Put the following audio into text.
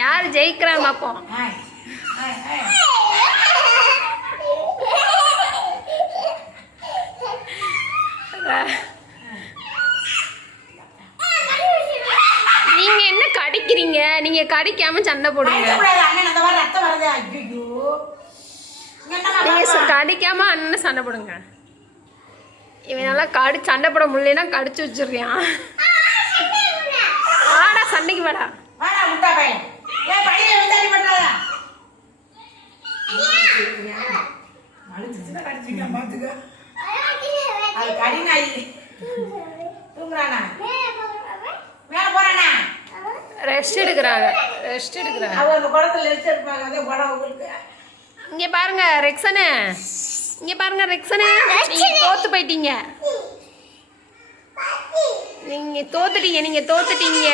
யார் ஜெயிக்கிறான்னு பார்ப்போம். நீங்க என்ன கடிக்கிறீங்க? நீங்க கடிக்காம சண்டை போடுங்க. நீங்க கடிக்காம அண்ணன் சண்டை போடுங்க. இவன் நல்லா சண்டை போட முடியலன்னா கடிச்சு வச்சிருக்கான். வாடா சண்டைக்கு வாடா. ரெஸ்ட் எடுக்கிறாங்க. இங்க பாருங்க ரெக்ஸனு, இங்க பாருங்க ரெக்ஸனு, நீங்க தோத்து போயிட்டீங்க. நீங்க தோத்துட்டீங்க.